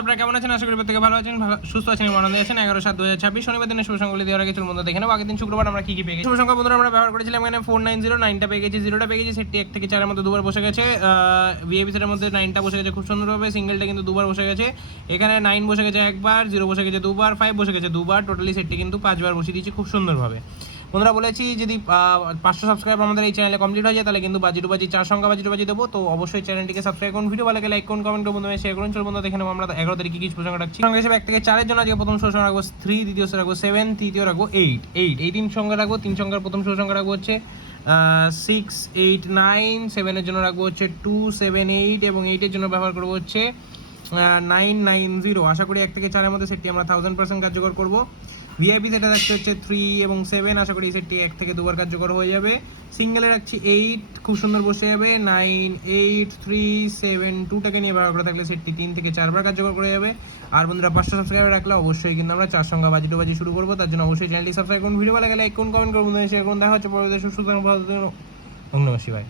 আপনারা কেমন আছেন? আশা করি প্রত্যেকে ভালো আছেন, সুস্থ আছেন, আনন্দে আছেন। 11/7/2026 শনিবার দিনের শুভ সংখ্যাগুলি দেওয়ার আগে চলুন বন্ধুরা দেখে নেব আগের দিন শুক্রবার আমরা কি কি পেয়ে গেছি। শুভ সংখ্যা বন্ধুরা আমরা ব্যবহার করেছিলাম এখানে 490, 9টা পেয়ে গেছি, 0টা পেয়ে গেছি। সেটটি 1 থেকে 4 এর মধ্যে দুবার বসে গেছে। ভিআইপি সেটের মধ্যে 9টা বসে গেছে খুব সুন্দরভাবে, সিঙ্গেলটা কিন্তু দুবার বসে গেছে। এখানে 9 বসে গেছে একবার, 0 বসে গেছে দুবার, 5 বসে গেছে দুবার, টোটালি সেটটি কিন্তু 5 বার বসিয়ে দিয়েছি খুব সুন্দরভাবে। বন্ধুরা বলেছি যদি 500 সাবস্ক্রাইব আমাদের এই চ্যানেলে কমপ্লিট হয়ে যায় তাহলে কিন্তু বাজি টুবাজি 4 সংখ্যা বাজি টুবাজি দেবো। তো অবশ্যই চ্যানেলটিকে সাবস্ক্রাইব করুন, ভিডিও ভালো লাগলে লাইক করুন, কমেন্ট করুন, বন্ধুদের শেয়ার করুন। চলুন বন্ধুরা দেখে নেবো আমরা 11 তারিখে কি সংখ্যা রাখছি। সংখ্যা হিসেবে 1 থেকে 4 এর জন্য আজকে প্রথম ষোলো সংখ্যা রাখবো 3, দ্বিতীয় রাখবো 7, তৃতীয় রাখবো 8। এই 3 সংখ্যা রাখবো। 3 সংখ্যার প্রথম ষোলো সংখ্যা রাখবো হচ্ছে 6, 8, 9, 7 এর জন্য রাখবো হচ্ছে 2, 7, 8 এবং 8 এর জন্য ব্যবহার করবো হচ্ছে 990। আশা করি 1 থেকে 4 এর মধ্যে সেটটি আমরা 1000% কার্যকর করবো। ভিআইপি সেটা রাখছে হচ্ছে 3 এবং 7, আশা করি এই সেটটি 1 থেকে 2 বার কার্যকর হয়ে যাবে। সিঙ্গেলে রাখছি 8, খুব সুন্দর বসে যাবে। 9, 8, 3, 7, 2টাকে নিয়ে ব্যবহার করে থাকলে সেটটি 3 থেকে 4 বার কার্যকর করে যাবে। আর বন্ধুরা 500 সাবস্ক্রাইবার রাখলে অবশ্যই কিন্তু আমরা 4 সংখ্যা বাজি টুবাজি শুরু করবো। তার জন্য অবশ্যই চ্যানেলটি সাবস্ক্রাইব করুন, ভিডিও ভালো লাগলে লাইক করুন, কমেন্ট করুন, বন্ধুদের শেয়ার করুন। দেখা হচ্ছে পরবর্তী সুস্থ ভাই।